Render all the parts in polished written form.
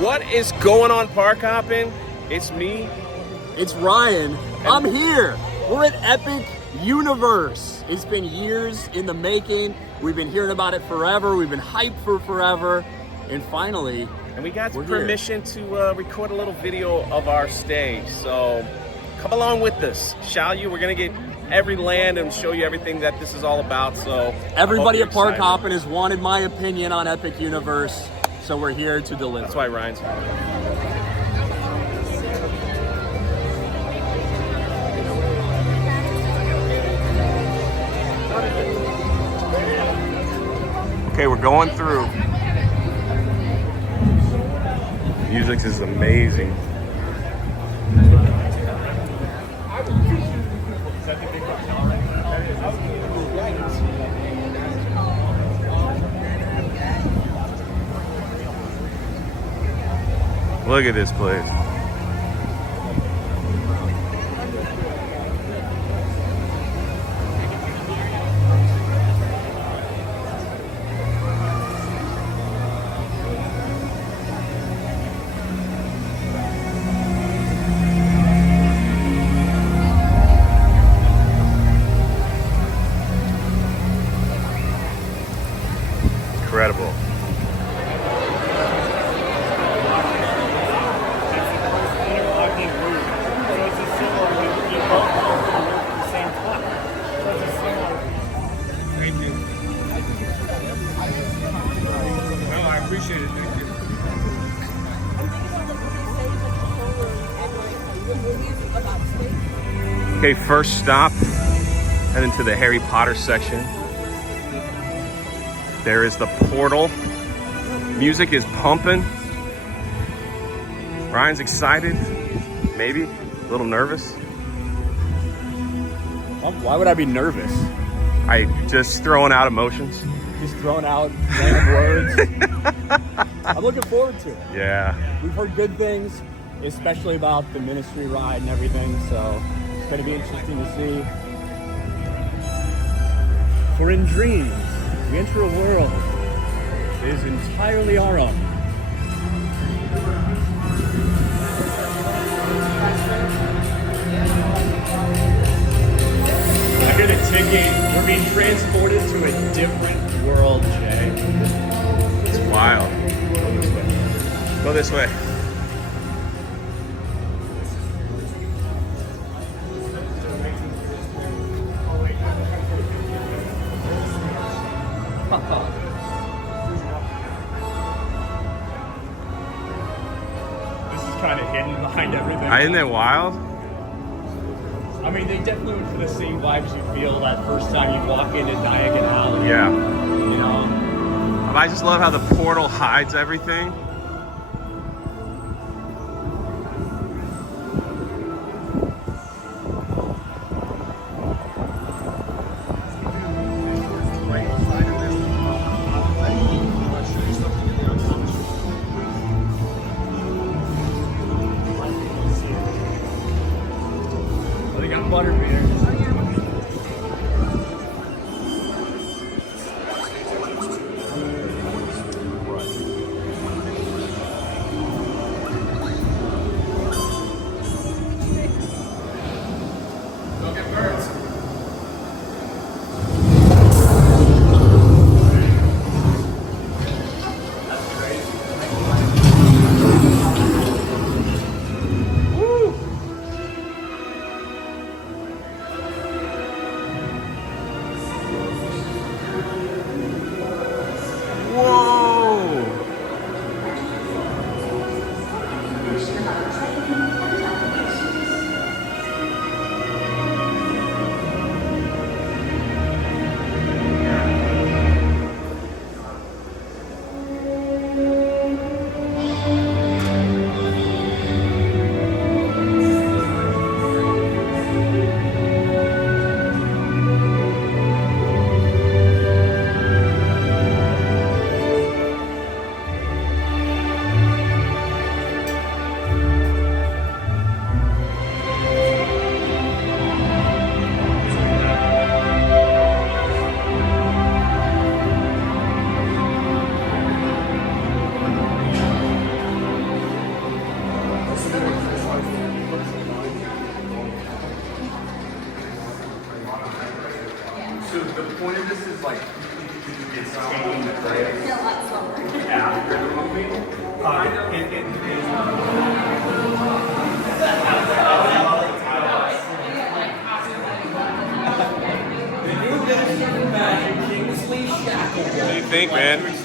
What is going on, Park Hoppin? It's me. It's Ryan. I'm here. We're at Epic Universe. It's been years in the making. We've been hearing about it forever. We've been hyped for forever. And finally, we got permission to record a little video of our stay. So come along with us, shall you? We're going to get every land and show you everything that this is all about. So everybody at Park Hoppin has wanted my opinion on Epic Universe. So we're here to deliver. That's why Ryan's here. Okay, we're going through. Music is amazing. Look at this place. Incredible. Appreciate it, thank you. Okay, first stop, heading to the Harry Potter section. There is the portal. Music is pumping. Ryan's excited, maybe a little nervous. Why would I be nervous? I just throwing out emotions. Just throwing out random words. I'm looking forward to it. Yeah. We've heard good things, especially about the Ministry ride and everything, so it's going to be interesting to see. For in dreams, we enter a world that is entirely our own. I get a ticket. We're being transported to a different world, Jay. It's wild. Go this way. This is kind of hidden behind everything. Isn't it wild? I mean, they definitely went for the same vibes you feel that first time you walk into Diagon Alley. Yeah. You know? I just love how the portal hides everything. They got butterbeer.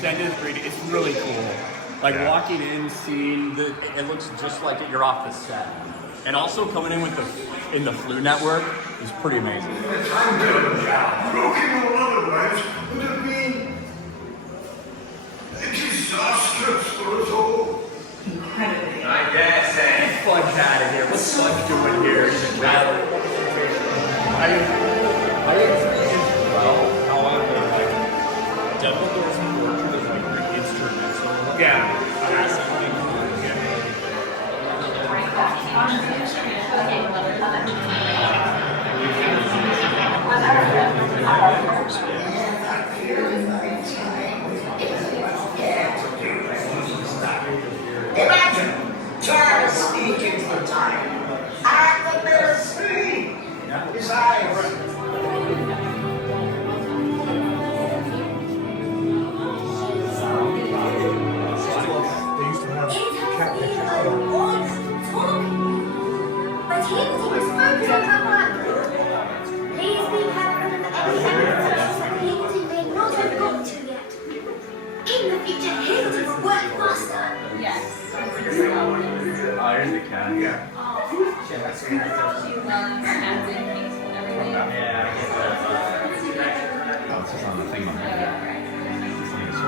extended 3D. It's really cool. Like walking in, seeing it looks just like you're off the set. And also coming in with the Flu Network is pretty amazing. I guess. Fudge out of here. What's Fudge doing here? He's a child. I well, however, like Dumbledore's portrait is like very instrumental. Yeah. Imagine Charles speaking to the time at the ministry. Besides, They used to have cat pictures. But he was focused on her work. Please be careful of any evidence that Higgledy may not have got to yet. In the future, Higgledy will work faster. Yes. Oh, here's the cat. Yeah. Oh, it's just on the thing on there. This thing is so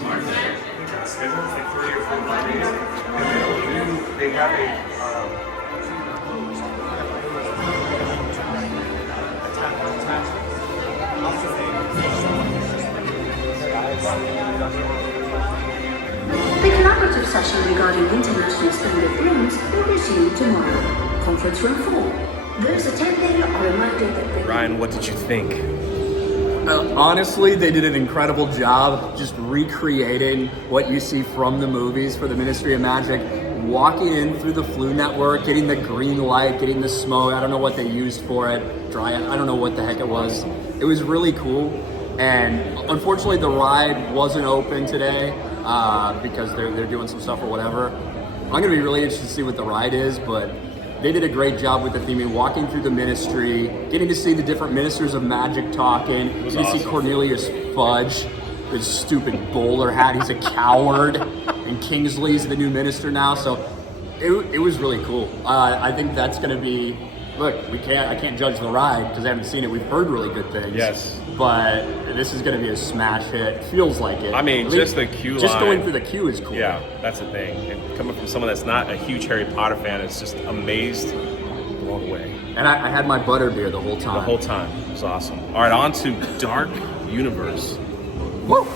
smart. Schedule it's like 3 or 4 days, and they have The collaborative session regarding international standard rooms will resume tomorrow. Conference room 4. Those attending are reminded that they... Ryan, what did you think? Honestly, they did an incredible job just recreating what you see from the movies for the Ministry of Magic. Walking in through the Flu Network, getting the green light, getting the smoke. I don't know what they used for it. Dry it. I don't know what the heck it was. It was really cool. And unfortunately, the ride wasn't open today because they're doing some stuff or whatever. I'm going to be really interested to see what the ride is, but they did a great job with the theming, walking through the ministry, getting to see the different ministers of magic talking. Getting to see Cornelius Fudge, his stupid bowler hat. He's a coward. And Kingsley's the new minister now, so it was really cool. I think that's going to be. Look, I can't judge the ride because I haven't seen it. We've heard really good things. Yes. But this is going to be a smash hit. Feels like it. I mean, just the queue line. Just going through the queue is cool. Yeah, that's the thing. And coming from someone that's not a huge Harry Potter fan, is just amazed, blown away. And I had my butterbeer the whole time. The whole time. It was awesome. All right, on to Dark Universe. Woo!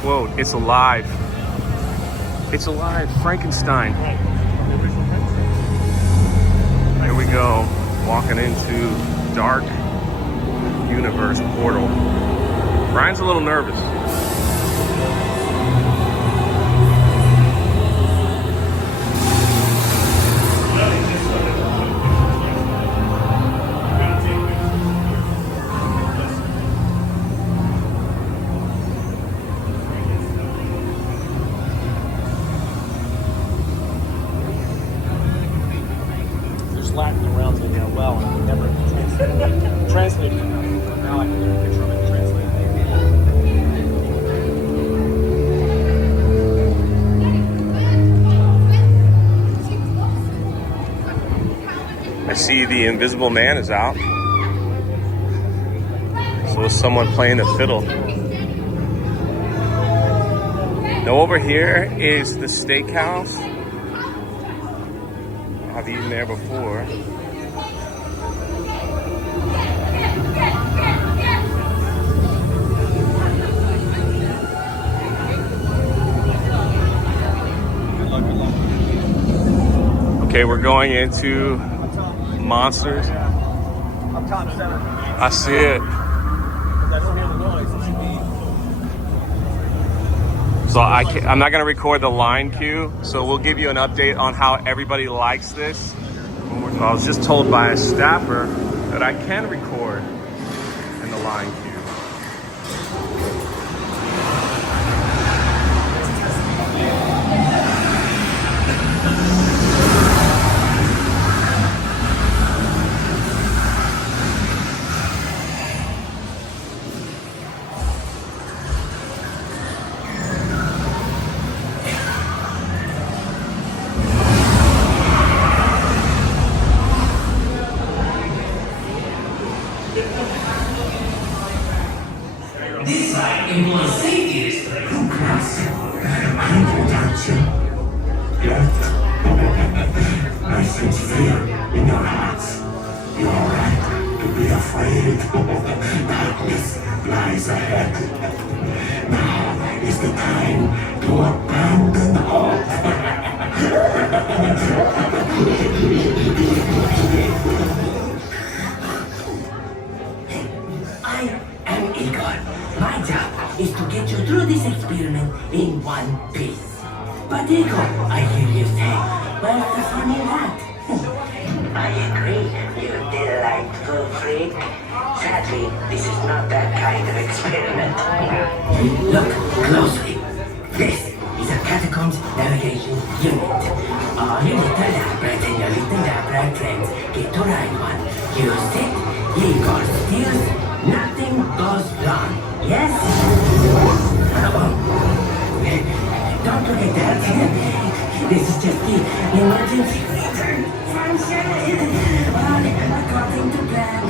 Quote, it's alive. It's alive. Frankenstein. Here we go. Walking into Dark Universe portal. Ryan's a little nervous. Latin around me now well, and I can never translate it. Now I can get a picture of it and translate I see the Invisible Man is out. So is someone playing the fiddle. Now over here is the steakhouse. I've eaten there before. Okay, we're going into Monsters. I see it. So I'm not going to record the line queue, so we'll give you an update on how everybody likes this. So I was just told by a staffer that I can record in the line queue. cross. I will touch you. Yet, I sense fear in your hearts. You're right to be afraid. Darkness lies ahead. Now is the time to abandon hope. I am Igor. My job is to get you through this experiment in one piece. But Igor, I hear you say, where's the fun in that? I agree, you delightful freak. Sadly, this is not that kind of experiment. Look closely. This is a catacombs navigation unit. All your little labrats and your little labrat friends get to ride one. Use it, Igor steals, nothing goes wrong. Yes? Don't forget that. This is just the emergency return function. According to plan.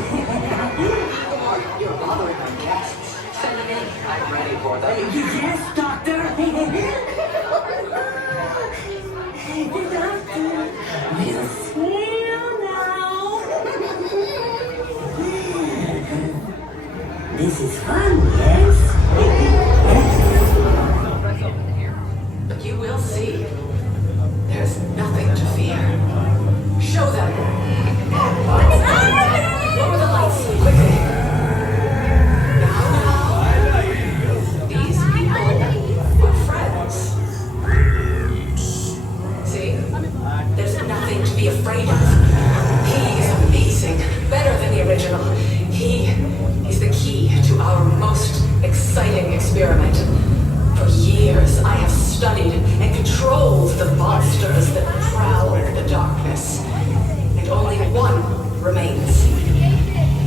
You're bothering our guests. Send them in. I'm ready for them. Yes, Doctor. The doctor will see you now. This is fun, yes? But you will see. There's nothing to fear. Show them. Lower the lights, quickly. Now. These people are friends. See? There's nothing to be afraid of. He is amazing. Better than the original. He is the key to our most exciting experiment. For years, I have studied and controlled the monsters that prowl the darkness. And only one remains.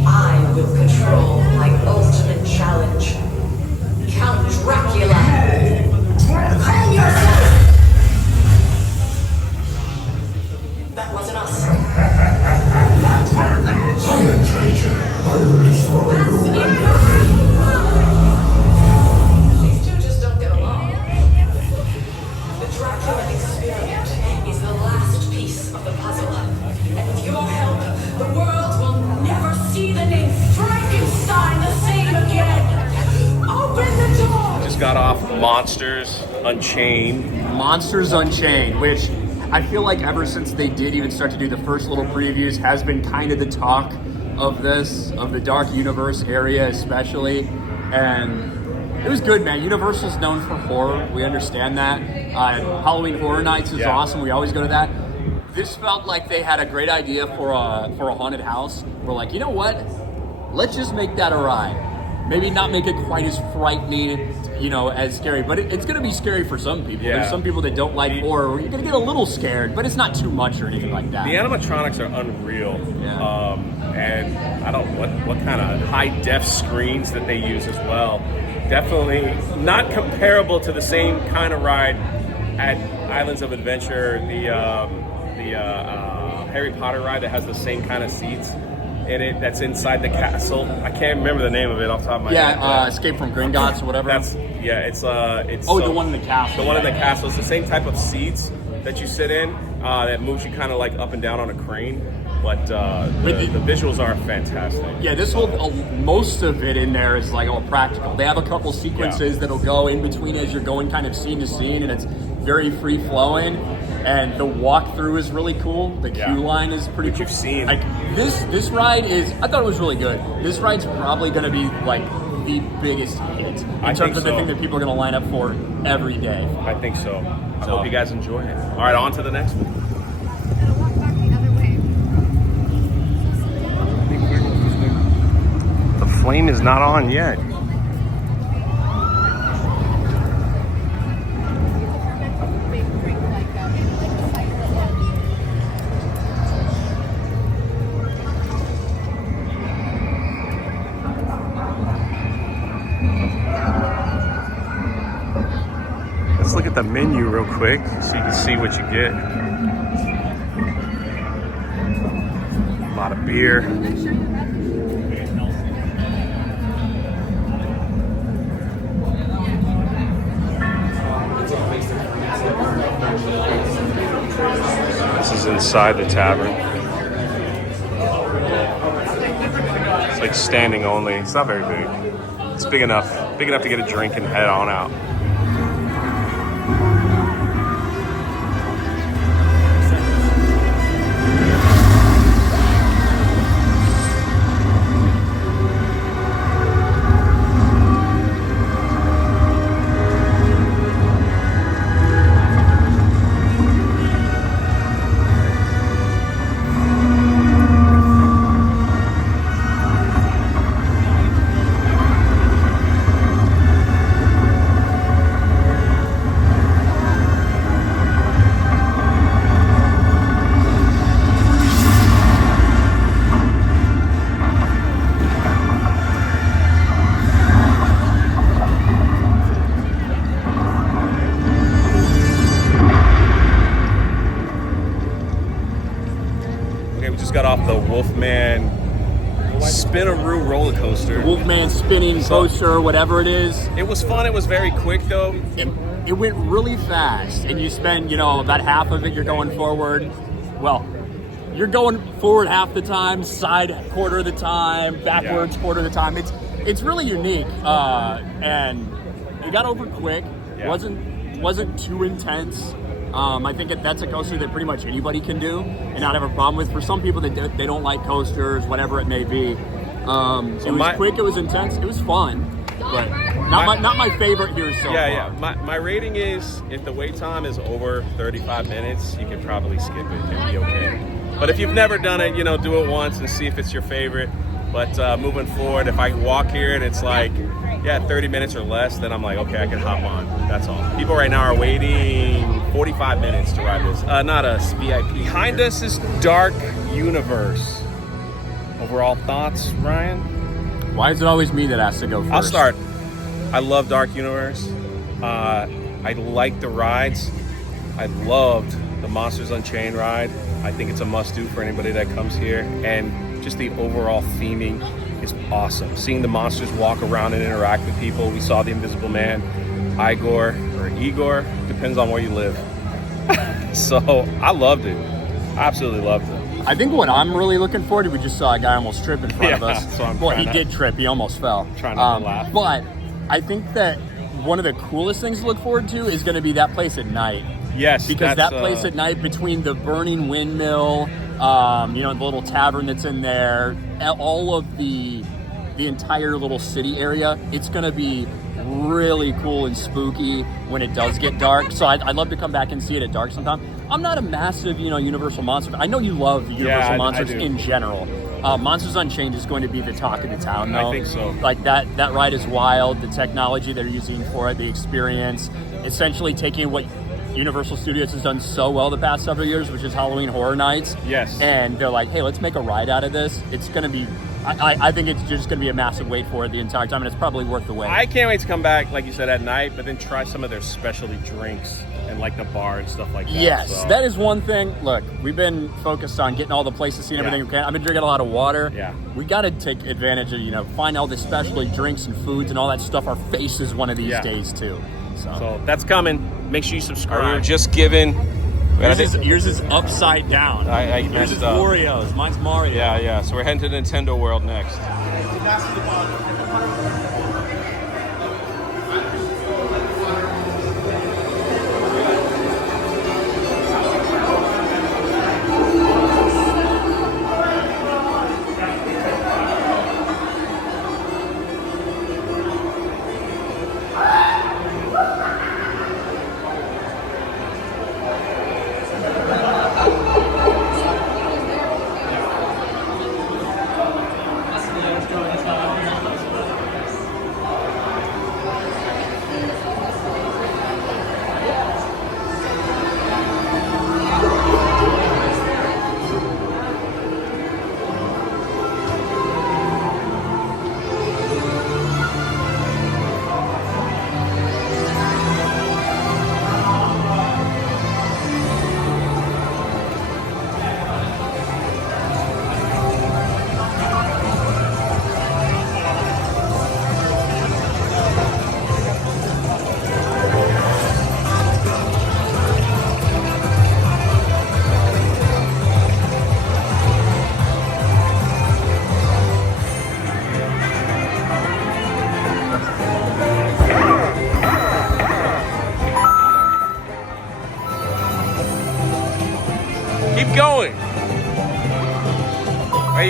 I will control my ultimate challenge. Count Dracula. Hang yourself! That wasn't us. Silence, Rachel. I will destroy you. These two just don't get along. The Dracula experiment is the last piece of the puzzle. And with your help, the world will never see the name Frankenstein the same again. Open the door! Just got off Monsters Unchained. Monsters Unchained, which I feel like ever since they did even start to do the first little previews has been kind of the talk of this, of the dark universe area especially. And it was good, man. Universal's known for horror. We understand that. Halloween Horror Nights is awesome. We always go to that. This felt like they had a great idea for a haunted house. We're like, you know what? Let's just make that a ride. Maybe not make it quite as frightening, you know, as scary, but it's going to be scary for some people. Yeah. There's some people that don't like horror where you're going to get a little scared, but it's not too much or anything like that. The animatronics are unreal. Yeah. And I don't know what kind of high-def screens that they use as well. Definitely not comparable to the same kind of ride at Islands of Adventure, the Harry Potter ride that has the same kind of seats in it that's inside the castle. I can't remember the name of it off the top of my head. Yeah, Escape from Gringotts or whatever. It's the one in the castle. The one in the castle. It's the same type of seats that you sit in that moves you kind of like up and down on a crane. But the visuals are fantastic. Yeah, this whole most of it in there is like all practical. They have a couple sequences that'll go in between as you're going kind of scene to scene, and it's very free flowing. And the walkthrough is really cool. The queue line is pretty cool. You've seen. Like this ride is, I thought it was really good. This ride's probably going to be like the biggest hit in terms of the thing that people are going to line up for every day. I think so. I hope you guys enjoy it. All right, on to the next one. The flame is not on yet. Let's look at the menu real quick so you can see what you get. A lot of beer. inside the tavern. It's like standing only. It's not very big. It's big enough to get a drink and head on out. Got off the Wolfman Spinaroo roller coaster. Wolfman spinning coaster, whatever it is. It was fun. It was very quick though. It went really fast, and you spend, about half of it you're going forward. Well, you're going forward half the time, side quarter of the time, backwards quarter of the time. It's really unique, and it got over quick. Yeah. Wasn't too intense. I think that's a coaster that pretty much anybody can do and not have a problem with. For some people that they don't like coasters, whatever it may be. It was quick, it was intense, it was fun, but not my favorite here so far. Yeah. My rating is, if the wait time is over 35 minutes, you can probably skip it and be okay. But if you've never done it, do it once and see if it's your favorite. But moving forward, if I walk here and it's like, 30 minutes or less, then I'm like, okay, I can hop on. That's all. People right now are waiting 45 minutes to ride this. Not us, VIP. Behind us is Dark Universe. Overall thoughts, Ryan? Why is it always me that has to go first? I'll start. I love Dark Universe. I like the rides. I loved the Monsters Unchained ride. I think it's a must-do for anybody that comes here. And just the overall theming is awesome. Seeing the monsters walk around and interact with people. We saw the Invisible Man, Igor, depends on where you live. So I loved it. I absolutely loved it. I think what I'm really looking forward to, we just saw a guy almost trip in front of us. So he did trip, he almost fell. Trying not to laugh. But I think that one of the coolest things to look forward to is going to be that place at night. Yes. Because that place at night, between the burning windmill, the little tavern that's in there, all of the entire little city area, it's going to be really cool and spooky when it does get dark. So I'd love to come back and see it at dark sometime. I'm not a massive, Universal Monster. I know you love Universal Monsters in general. Monsters Unchained is going to be the talk of the town, though. I think so. Like that ride is wild. The technology they're using for it, the experience, essentially taking what Universal Studios has done so well the past several years, which is Halloween Horror Nights. Yes. And they're like, hey, let's make a ride out of this. It's going to be, I think it's just going to be a massive wait for it the entire time, and it's probably worth the wait. I can't wait to come back, like you said, at night, but then try some of their specialty drinks and like the bar and stuff like that. Yes, that is one thing. Look, we've been focused on getting all the places, seeing everything we can. I've been drinking a lot of water. Yeah. We got to take advantage of, find all the specialty drinks and foods and all that stuff. Our faces one of these days, too. So that's coming. Make sure you subscribe. We're just giving. Yours is upside down. I Yours messed is up. Oreos. Mine's Mario. Yeah. So we're heading to the Nintendo World next.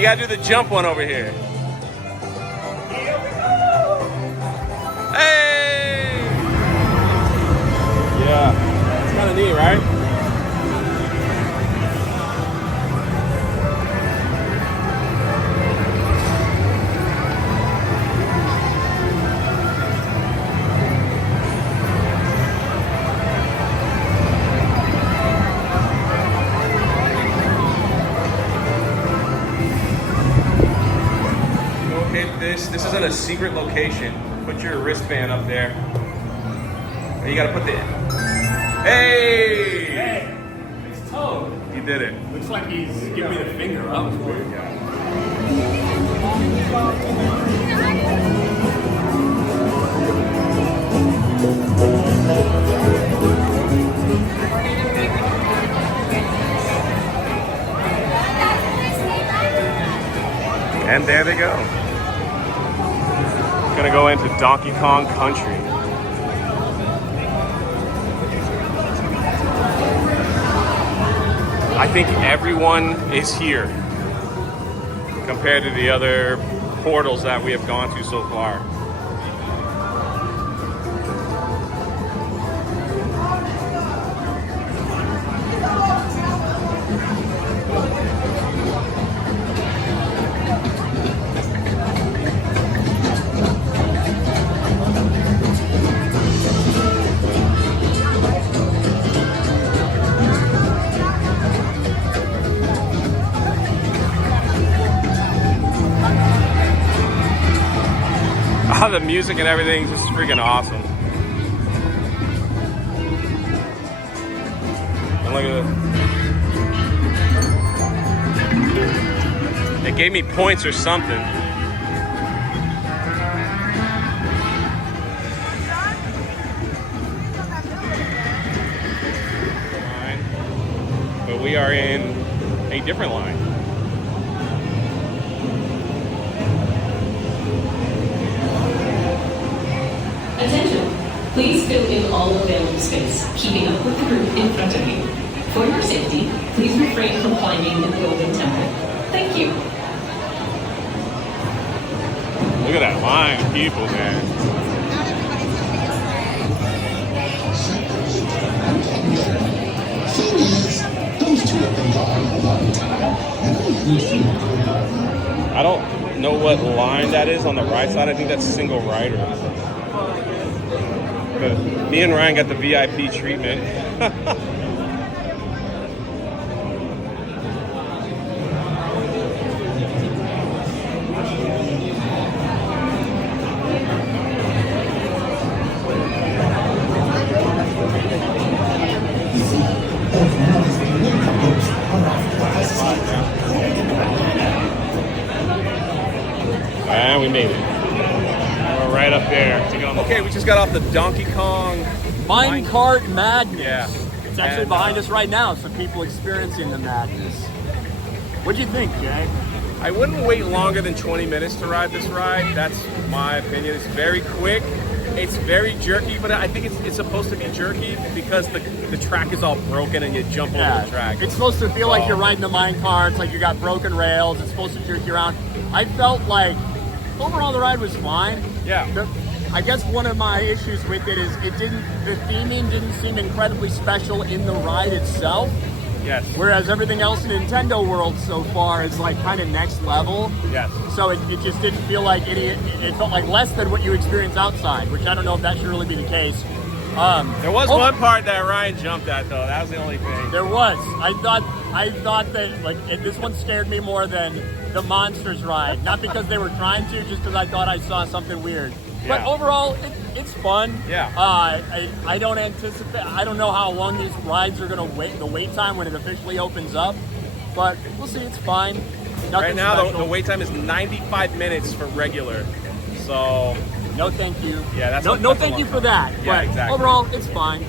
gotta do the jump one over here. Hey! Yeah, it's kind of neat, right? This isn't a secret location. Put your wristband up there. And you gotta put the. Hey! Hey, it's Toad. He did it. Looks like he's giving me the finger. That was weird. And there they go. Gonna go into Donkey Kong Country. I think everyone is here compared to the other portals that we have gone to so far. The music and everything is just freaking awesome. And look at this. It gave me points or something. But we are in a different line. Attention! Please fill in all available space, keeping up with the group in front of you. For your safety, please refrain from climbing the Golden Temple. Thank you. Look at that line of people, man. I don't know what line that is on the right side. I think that's single rider. But me and Ryan got the VIP treatment. And we made it. We're right up there. Okay, we just got off the Donkey Kong Minecart madness. Yeah. It's actually behind us right now, so people experiencing the madness. What'd you think, Jay? I wouldn't wait longer than 20 minutes to ride this ride. That's my opinion. It's very quick. It's very jerky, but I think it's supposed to be jerky because the track is all broken and you jump over the track. It's supposed to feel like you're riding a minecart. It's like you got broken rails. It's supposed to jerk you around. I felt like overall the ride was fine. Yeah. I guess one of my issues with it is the theming didn't seem incredibly special in the ride itself. Yes. Whereas everything else in Nintendo World so far is like kind of next level. Yes. So it just didn't feel like it felt like less than what you experience outside, which I don't know if that should really be the case. There was one part that Ryan jumped at though. That was the only thing. There was. I thought that like this one scared me more than the Monsters ride. Not because they were trying to, just because I thought I saw something weird. Yeah. But overall, it's fun. Yeah. I don't anticipate. I don't know how long these rides are gonna wait. The wait time when it officially opens up, but we'll see. It's fine. Nothing right now, special. the wait time is 95 minutes for regular. So. No, thank you. Yeah, that's no thank you for that. Yeah, but exactly. Overall, it's fine. I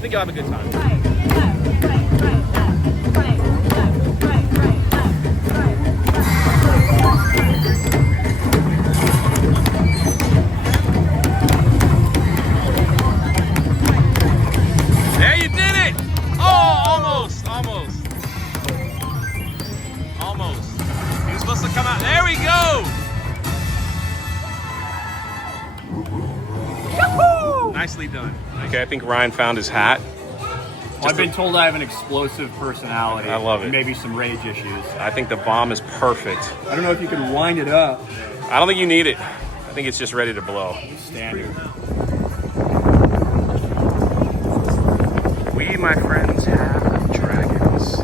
think you'll have a good time. There, you did it! Oh, almost. He was supposed to come done. Okay, I think Ryan found his hat. I've been told I have an explosive personality. I love it. Maybe some rage issues. I think the bomb is perfect. I don't know if you can wind it up. I don't think you need it. I think it's just ready to blow. Standard. We, my friends, have dragons.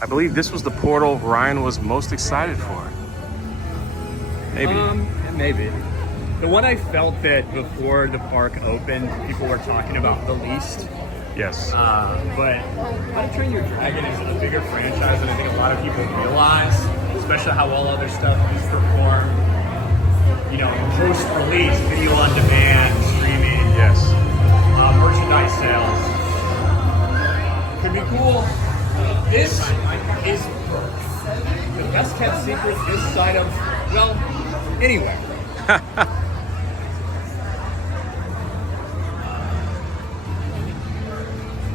I believe this was the portal Ryan was most excited for. Maybe. Maybe. The one I felt that before the park opened, people were talking about the least. Yes. But How to Train Your Dragon is a bigger franchise than I think a lot of people realize, especially how well other stuff is performed. You know, post-release, video on demand, streaming, Yes. merchandise sales. Could be cool. This is the best kept secret this side of, well, anywhere.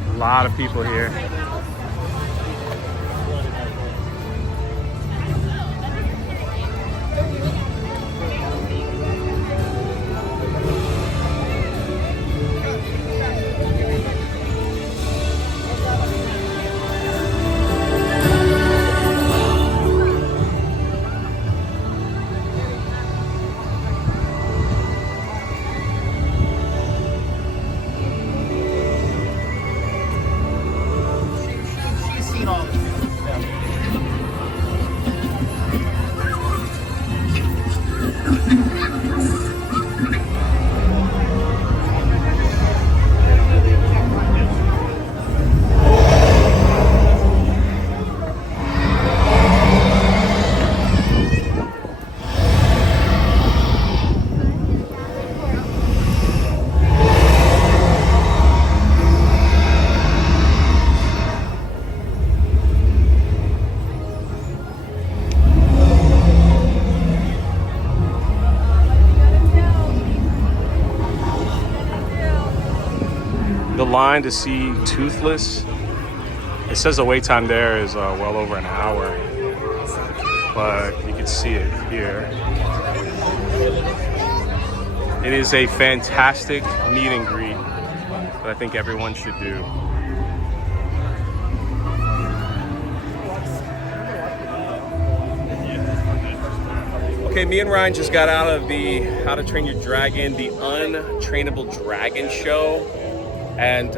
A lot of people here. The line to see Toothless, it says the wait time there is well over an hour, but you can see it here. It is a fantastic meet and greet that I think everyone should do. Okay, me and Ryan just got out of the How to Train Your Dragon, the Untrainable Dragon show. And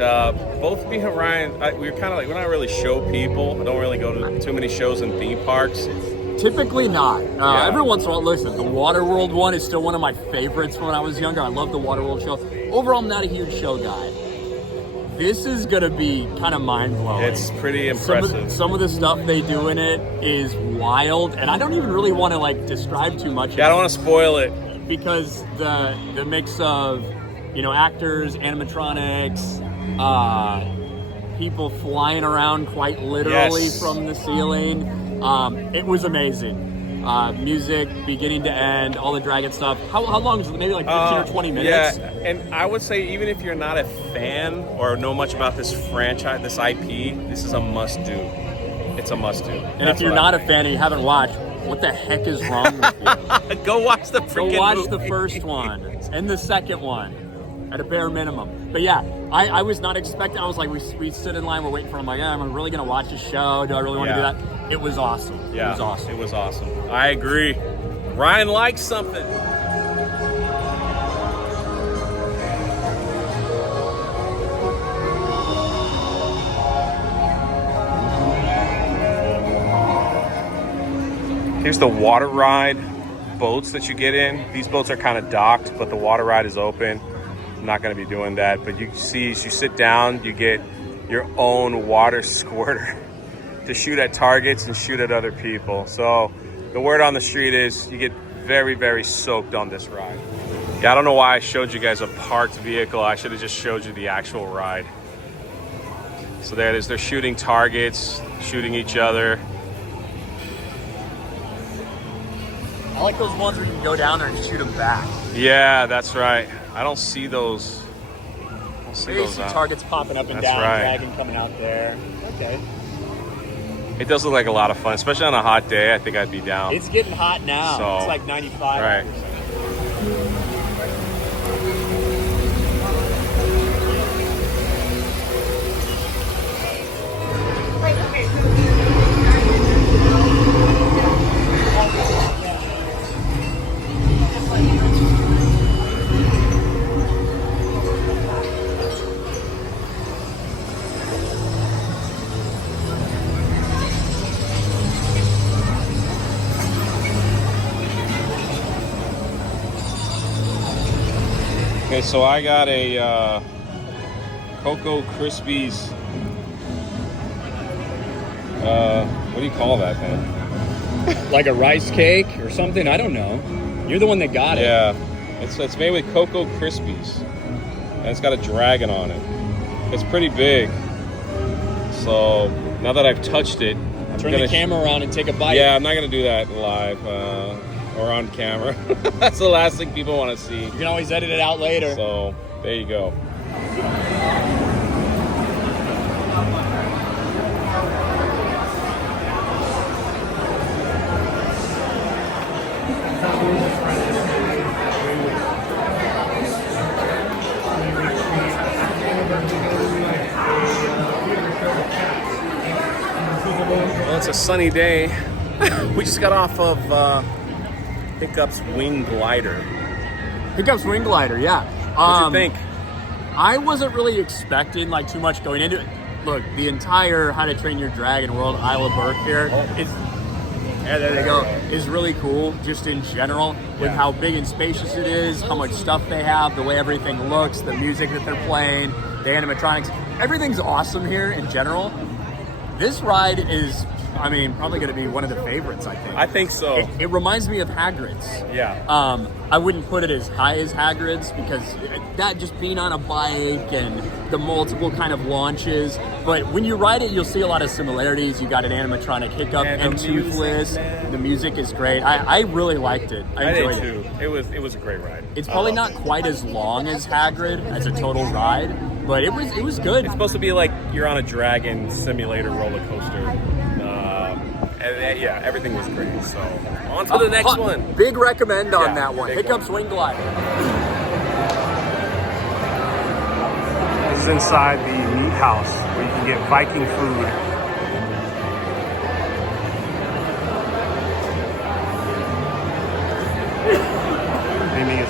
both me and Ryan, we were kind of like, we're not really show people. I don't really go to too many shows in theme parks. Typically not. Every once in a while, listen, the Waterworld one is still one of my favorites from when I was younger. I love the Waterworld show. Overall, I'm not a huge show guy. This is going to be kind of mind-blowing. It's pretty impressive. Some of the stuff they do in it is wild, and I don't even really want to like describe too much. Yeah, I don't want to spoil it. Because the mix of, you know, actors, animatronics, people flying around quite literally from the ceiling. It was amazing. Music, beginning to end, all the dragon stuff. How long is it? Maybe like 15 or 20 minutes? Yeah, and I would say even if you're not a fan or know much about this franchise, this IP, this is a must-do. It's a must-do. And if you're not a fan and you haven't watched, what the heck is wrong with you? Go watch the freaking Go watch movie. the first one and the second one at a bare minimum. But yeah, I was not expecting. I was like, we stood in line, we're waiting for him. I'm like, I'm really gonna watch the show. Do I really want to do that? It was awesome. Yeah, it was awesome. It was awesome. I agree. Ryan likes something. Here's the water ride boats that you get in. These boats are kind of docked, but the water ride is open. I'm not going to be doing that, but you see, as you sit down, you get your own water squirter to shoot at targets and shoot at other people. So the word on the street is you get very, very soaked on this ride. Yeah, I don't know why I showed you guys a parked vehicle. I should have just showed you the actual ride. So there it is. They're shooting targets, shooting each other. I like those ones where you can go down there and shoot them back. Yeah, that's right. I don't see those. I don't see Maybe those see out. targets popping up and That's down, right. dragon coming out there. Okay. It does look like a lot of fun, especially on a hot day. I think I'd be down. It's getting hot now. So, it's like 95. right. Okay, so I got a Cocoa Krispies. What do you call that thing? Like a rice cake or something? I don't know. You're the one that got it. Yeah, it's made with Cocoa Krispies, and it's got a dragon on it. It's pretty big. So now that I've touched it, Turn the camera around and take a bite. Yeah, I'm not gonna do that live or on camera. That's the last thing people want to see. You can always edit it out later. So there you go. Well, it's a sunny day. We just got off of Hiccup's Wing Glider. Hiccup's Wing Glider, yeah. What'd you think? I wasn't really expecting like too much going into it. Look, the entire How to Train Your Dragon World, Isle of Berk here, there they go, is really cool just in general with how big and spacious it is, how much stuff they have, the way everything looks, the music that they're playing, the animatronics. Everything's awesome here in general. This ride is, I mean, probably going to be one of the favorites, I think. I think so. It reminds me of Hagrid's. Yeah. I wouldn't put it as high as Hagrid's because that just being on a bike and the multiple kind of launches. But when you ride it, you'll see a lot of similarities. You got an animatronic Hiccup and Toothless. The music is great. I really liked it. I enjoyed did too. It was a great ride. It's probably not quite as long as Hagrid as a total ride, but it was good. It's supposed to be like you're on a dragon simulator roller coaster. And yeah, everything was great. So on to the next one. Big recommend on that one. big Hiccup's Wing Glider. This is inside the meat house where you can get Viking food.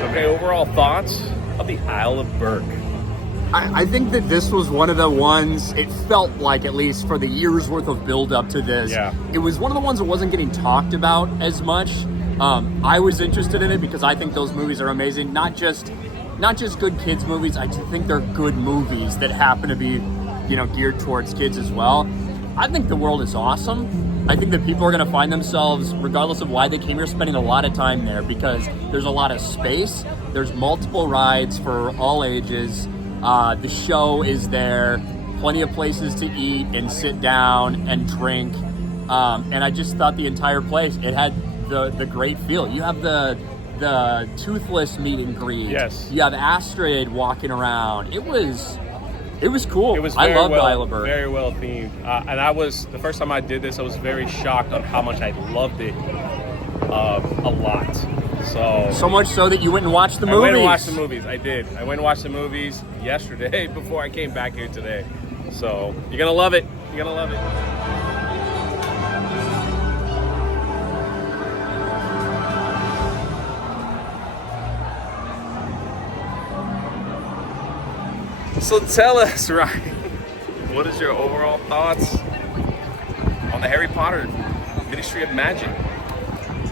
Okay, overall thoughts of the Isle of Berk. I think that this was one of the ones, it felt like, at least for the years worth of build up to this, it was one of the ones that wasn't getting talked about as much. I was interested in it because I think those movies are amazing. Not just good kids movies, I think they're good movies that happen to be, geared towards kids as well. I think the world is awesome. I think that people are going to find themselves, regardless of why they came here, spending a lot of time there because there's a lot of space. There's multiple rides for all ages. The show is there, plenty of places to eat and sit down and drink. And I just thought the entire place, it had the great feel. You have the Toothless meet and greet. Yes. You have Astrid walking around. It was cool. It was I loved Isle of Berk. very well themed. And the first time I did this, I was very shocked on how much I loved it a lot. So much so that you went and watched the movies. I went and watched the movies. I did. I went and watched the movies yesterday before I came back here today. So you're gonna love it. You're gonna love it. So tell us, Ryan, what is your overall thoughts on the Harry Potter Ministry of Magic?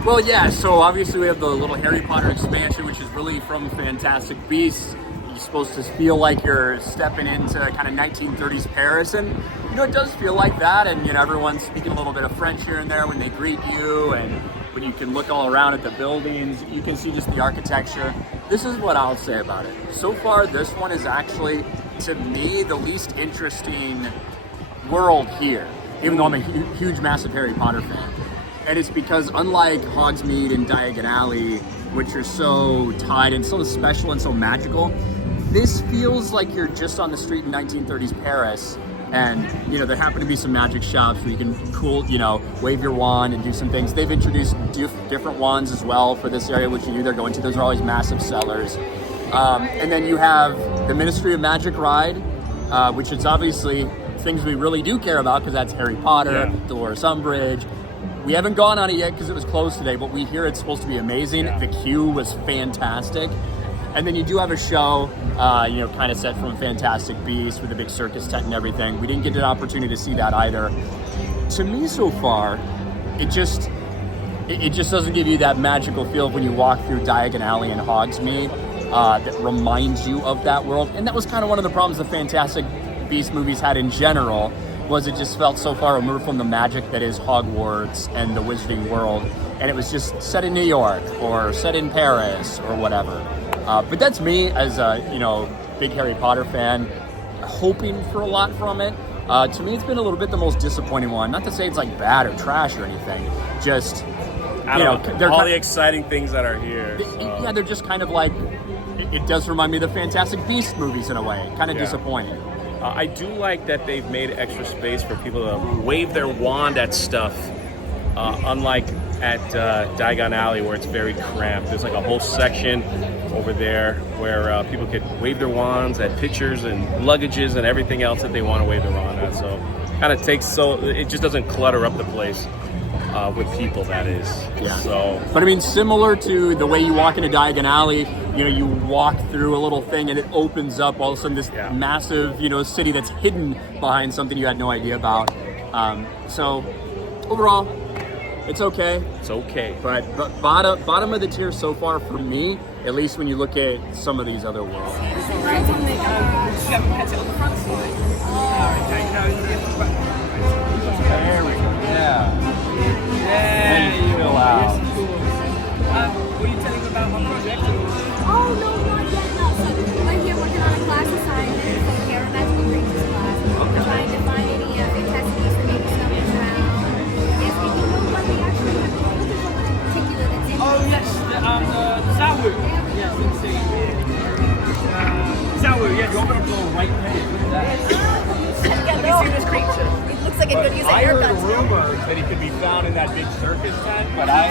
Well, yeah, so obviously we have the little Harry Potter expansion, which is really from Fantastic Beasts. You're supposed to feel like you're stepping into kind of 1930s Paris, and it does feel like that, and everyone's speaking a little bit of French here and there when they greet you, and when you can look all around at the buildings, you can see just the architecture. This is what I'll say about it. So far, this one is actually, to me, the least interesting world here, even though I'm a huge, massive Harry Potter fan. And it's because unlike Hogsmeade and Diagon Alley, which are so tied and so special and so magical, this feels like you're just on the street in 1930s Paris And, you know, there happen to be some magic shops where you can wave your wand and do some things. They've introduced different wands as well for this area, which you knew they're going to. Those are always massive sellers. And then you have the Ministry of Magic ride, which is obviously things we really do care about because that's Harry Potter, Dolores Umbridge. We haven't gone on it yet because it was closed today, but we hear it's supposed to be amazing. The queue was fantastic. And then you do have a show, kind of set from Fantastic Beasts with a big circus tent and everything. We didn't get an opportunity to see that either. To me so far, it just doesn't give you that magical feel when you walk through Diagon Alley and Hogsmeade that reminds you of that world. And that was kind of one of the problems the Fantastic Beast movies had in general, was it just felt so far removed from the magic that is Hogwarts and the Wizarding World. And it was just set in New York or set in Paris or whatever. But that's me as a big Harry Potter fan, hoping for a lot from it. To me, it's been a little bit the most disappointing one. Not to say it's like bad or trash or anything. Just the exciting things that are here. Yeah, they're just kind of like it does remind me of the Fantastic Beasts movies in a way. Kind of disappointing. I do like that they've made extra space for people to wave their wand at stuff, unlike at Diagon Alley where it's very cramped. There's like a whole section over there where people could wave their wands at pictures and luggages and everything else that they want to wave their wand at. So kind of it just doesn't clutter up the place with people, that is. Yeah. So, but I mean, similar to the way you walk into Diagon Alley, you walk through a little thing and it opens up all of a sudden this massive, city that's hidden behind something you had no idea about. So overall, it's okay. It's okay. But bottom of the tier so far for me, at least when you look at some of these other worlds. There we go. Yeah. And chill out. Were you telling me about my project? Oh, no, not yet, no. So we're here working on a class assignment for the Magical Creatures class. We're trying to find any fantastic beasts that maybe stumbles around. Yes, and you know what we actually have to look at something in particular that's in Oh, yes, the Zawu. Yes, let's see. Zawu, yes. You're going to go right there. Have you seen this creature? It looks like it could use a I heard haircut. rumors that he could be found in that big circus tent, but I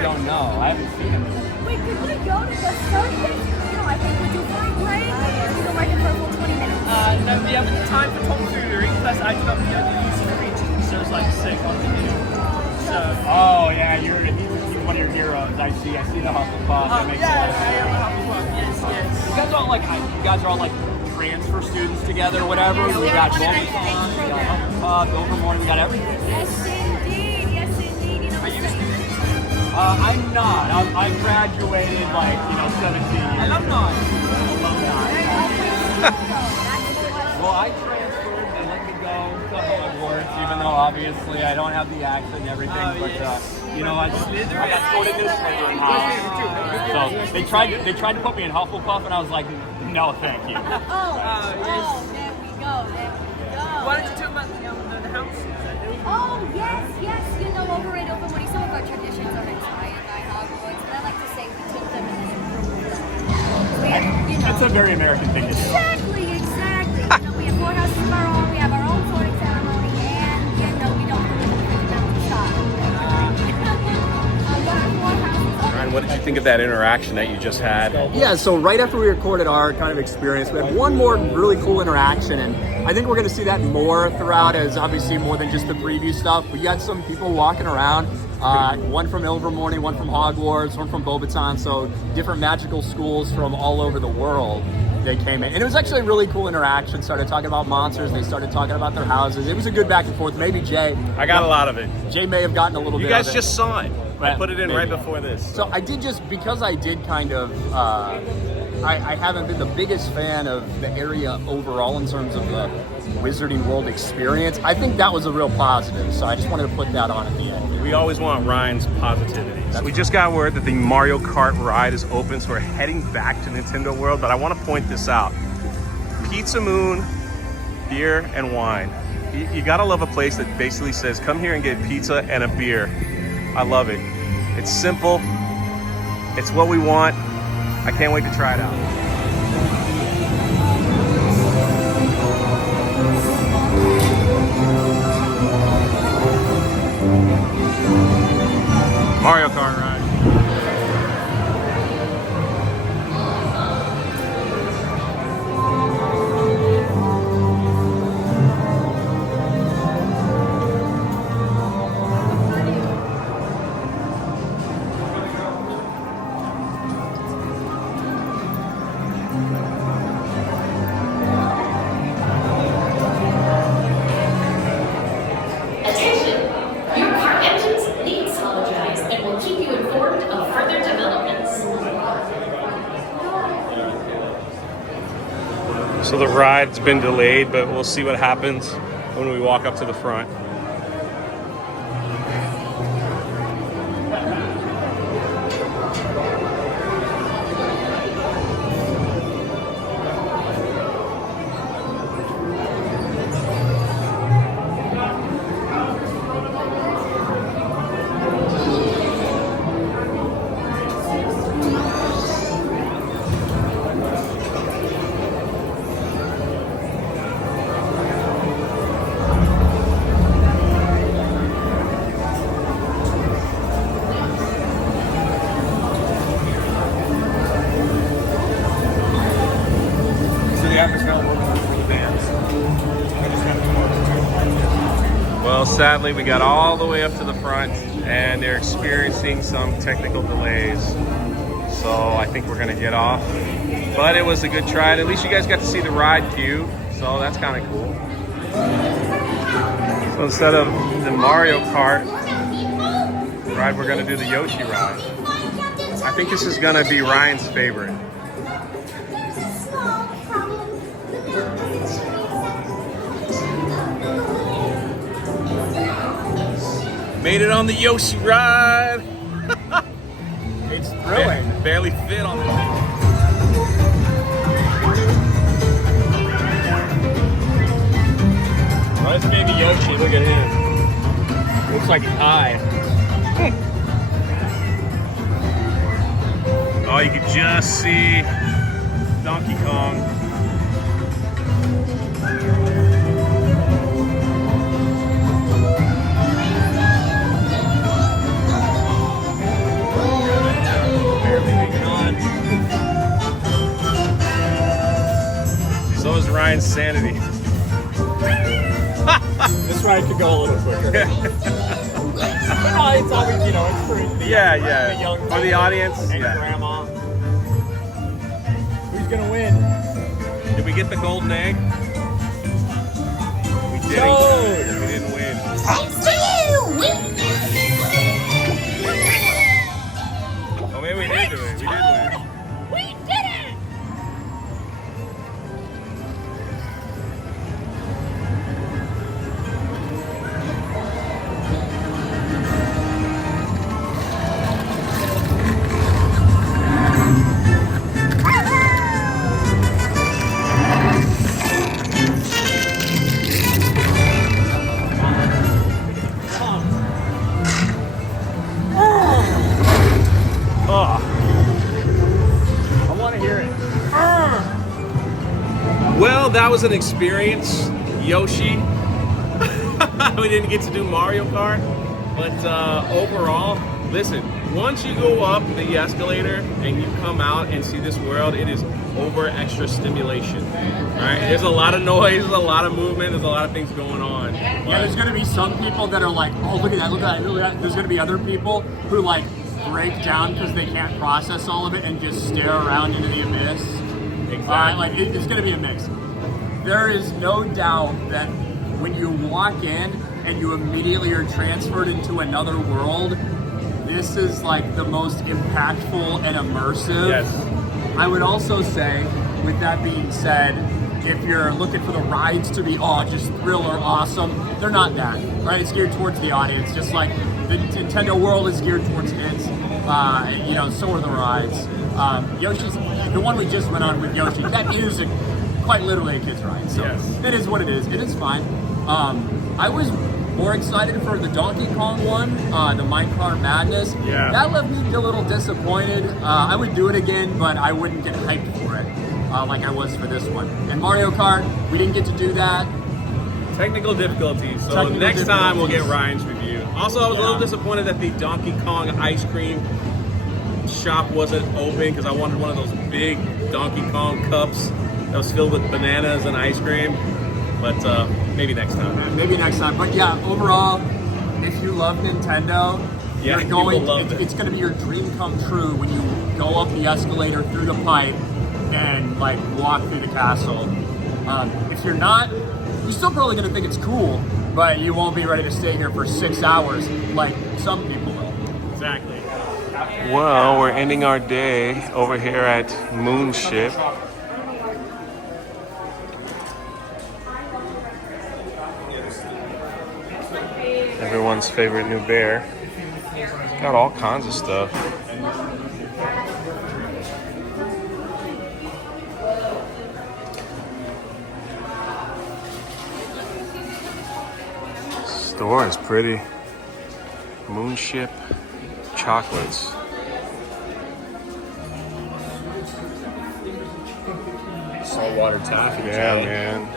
don't know. I haven't seen him. Wait, could we go to the circus? I think we do for a break. We go right in for a full 20 minutes. No, we haven't the time for tomfoolery, plus I do not know the use of creatures, so it's like sick on the new. So. Oh yeah, you're one of your heroes. I see the Hufflepuff. That makes Yeah, sense. I am a Hufflepuff. Yes. You guys are all like transfer students together, or whatever. We got Wolfman, we got Hufflepuff, Overmorning, we got everything. Yes, indeed. Yes, indeed. Are you a student? I'm not. I graduated 17 years. Alumni. Well, I transferred. They let me go to Hogwarts, even though obviously I don't have the accent and everything. But I got put in this Slytherin house. So they tried to put me in Hufflepuff, and I was like, no, thank you. There we go. Why don't you talk about the house? Oh, yes. Over at Overmorning, some of our traditions are inspired by Hogwarts, but I like to say we took them and improved them. That's a very American thing to do. Exactly. We have 4 houses of our own, we have our own sorting ceremony, and, we don't live in the mountain shop. Ryan, what did you think of that interaction that you just had? Yeah, so right after we recorded our kind of experience, we had one more really cool interaction, and I think we're going to see that more throughout, as obviously more than just the preview stuff. We got some people walking around, one from Ilvermorny, one from Hogwarts, one from Beauxbaton, so different magical schools from all over the world. They came in, and it was actually a really cool interaction. Started talking about monsters, they started talking about their houses. It was a good back and forth. Maybe Jay. I got a lot of it. Jay may have gotten a little bit You guys of it. just saw it. I put it in Maybe. right before this. So I did because I did kind of, I haven't been the biggest fan of the area overall in terms of the Wizarding World experience. I think that was a real positive, so I just wanted to put that on at the end. We always want Ryan's positivity. We just got word that the Mario Kart ride is open, so we're heading back to Nintendo World, but I want to point this out. Pizza Moon, beer and wine. You gotta love a place that basically says, come here and get pizza and a beer. I love it. It's simple. It's what we want. I can't wait to try it out. Mario Kart ride. Attention! Your car engines need solidized and will keep you informed of further developments. So the ride's been delayed, but we'll see what happens when we walk up to the front. Well, sadly, we got all the way up to the front and they're experiencing some technical delays. So I think we're gonna get off. But it was a good try. And at least you guys got to see the ride queue. So that's kind of cool. So instead of the Mario Kart ride, we're gonna do the Yoshi ride. I think this is gonna be Ryan's favorite. There's a small problem. The milk isn't showing Made it on the Yoshi ride. It's thrilling. Barely fit on the Oh, this baby Yoshi, look at him. Looks like he's high. Oh, you can just see Donkey Kong. Barely hanging on. So is Ryan's sanity. This ride could go a little quicker. But no, it's always, you know, it's for the Yeah, young, yeah. the young For the audience, and yeah. grandma. Who's gonna win? Did we get the golden egg? We didn't. No. We didn't win. Oh, maybe we did do it. We did win. We did it! Oh. I want to hear it. Well, that was an experience, Yoshi. We didn't get to do Mario Kart, but overall, listen, once you go up the escalator and you come out and see this world, it is over extra stimulation, right? There's a lot of noise, there's a lot of movement, there's a lot of things going on. Yeah, there's gonna be some people that are like, oh, look at that, look at that, look at that. There's gonna be other people who like break down because they can't process all of it and just stare around into the abyss. Exactly. It's gonna be a mix. There is no doubt that when you walk in and you immediately are transferred into another world, this is like the most impactful and immersive. Yes. I would also say, with that being said, if you're looking for the rides to be just thrill or awesome, they're not that, right? It's geared towards the audience, just like the Nintendo world is geared towards kids. You know, so are the rides. Yoshi's, the one we just went on with Yoshi, that is quite literally a kid's ride. So Yes. it is what it is. It is fine. I was more excited for the Donkey Kong one, the Minecraft Madness. Yeah. That left me a little disappointed. I would do it again, but I wouldn't get hyped for it like I was for this one. And Mario Kart, we didn't get to do that. Technical difficulties. So Technical next time we'll get difficulties. Ryan's review. Also, I was a little disappointed that the Donkey Kong ice cream shop wasn't open because I wanted one of those big Donkey Kong cups that was filled with bananas and ice cream. But maybe next time. Maybe next time. But yeah, overall, if you love Nintendo, Yeah, you're going. people loved it. It's going to be your dream come true when you go up the escalator through the pipe and like walk through the castle. If you're not, you're still probably going to think it's cool, but you won't be ready to stay here for 6 hours like some people will. Exactly. Well, we're ending our day over here at Moonship. Everyone's favorite new bear. Got all kinds of stuff. Store is pretty. Moonship chocolates. Saltwater taffy. Yeah, man.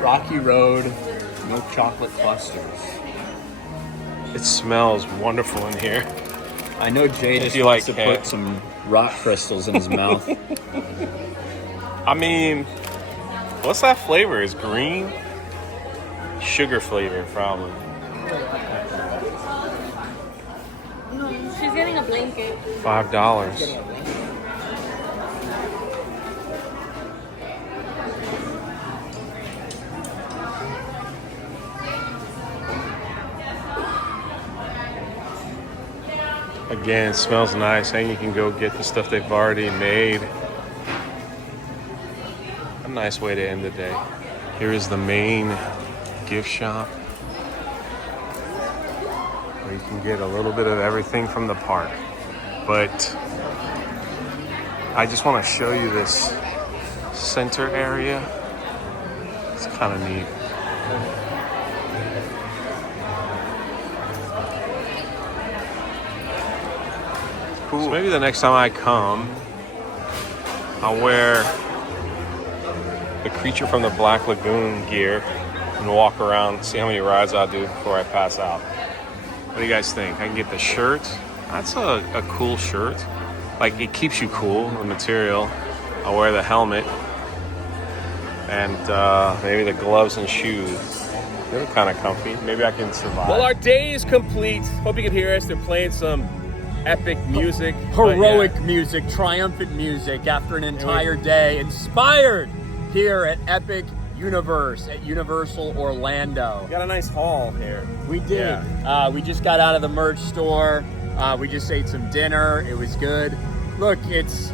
Rocky Road milk chocolate clusters. It smells wonderful in here. I know Jay just you wants like to cat. put some rock crystals in his mouth. I mean, what's that flavor? Is green? Sugar flavor, probably. She's getting a blanket. $5. Again, it smells nice, and you can go get the stuff they've already made. A nice way to end the day. Here is the main gift shop, where you can get a little bit of everything from the park. But I just want to show you this center area. It's kind of neat. So maybe the next time I come, I'll wear the Creature from the Black Lagoon gear and walk around, see how many rides I'll do before I pass out. What do you guys think? I can get the shirt. That's a cool shirt. Like, it keeps you cool, the material. I'll wear the helmet and maybe the gloves and shoes. They're kind of comfy. Maybe I can survive. Well, our day is complete. Hope you can hear us. They're playing some epic music. Heroic music, triumphant music after an entire day, inspired here at Epic Universe at Universal Orlando. Got a nice haul here. We did. Yeah. We just got out of the merch store. We just ate some dinner. It was good. Look, it's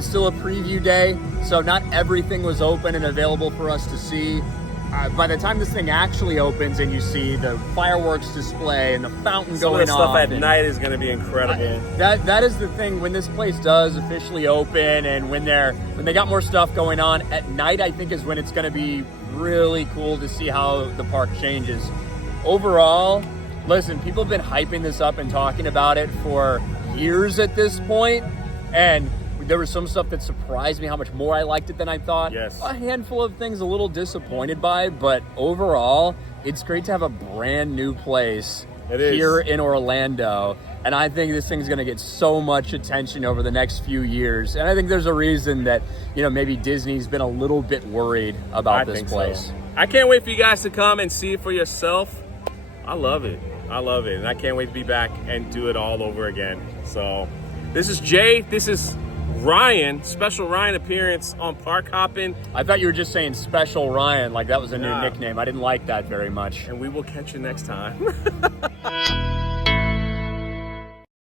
still a preview day, so not everything was open and available for us to see. By the time this thing actually opens and you see the fireworks display and the fountain Some of going the stuff off, at night is going to be incredible. that is the thing. When this place does officially open and when they got more stuff going on at night, I think is when it's going to be really cool to see how the park changes. Overall, listen, people have been hyping this up and talking about it for years at this point, and there was some stuff that surprised me how much more I liked it than I thought. Yes. A handful of things a little disappointed by, but overall, it's great to have a brand new place here in Orlando. And I think this thing's going to get so much attention over the next few years. And I think there's a reason that, maybe Disney's been a little bit worried about this place. So. I can't wait for you guys to come and see it for yourself. I love it. And I can't wait to be back and do it all over again. So this is Jay. This is Ryan, special Ryan appearance on Park Hoppin. I thought you were just saying Special Ryan, like that was a new nickname. I didn't like that very much. And we will catch you next time.